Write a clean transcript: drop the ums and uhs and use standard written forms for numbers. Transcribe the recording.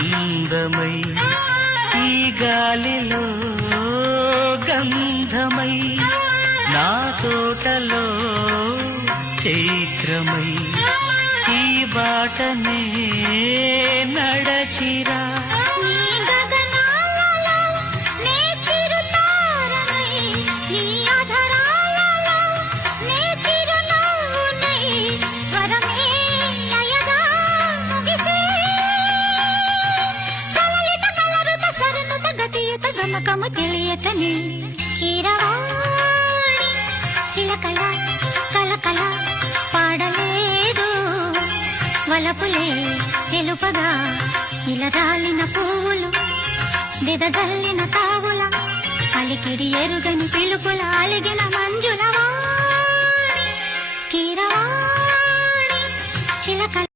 అందమై ఈ గాలిలో గంధమై నా తోటలో చైత్రమై ఈ బాటనే నడచిరా గమకము తెలియకనే కీరవాణి చిలకల కలకల పాడలేదు వలపులే తెలుపగా ఇలా రాలిన పువ్వులు బెదజల్లిన తావుల అలికిడి ఎరుగని పిలుపుల అలిగిన మంజుల వాణి కీరవాణి చిలకల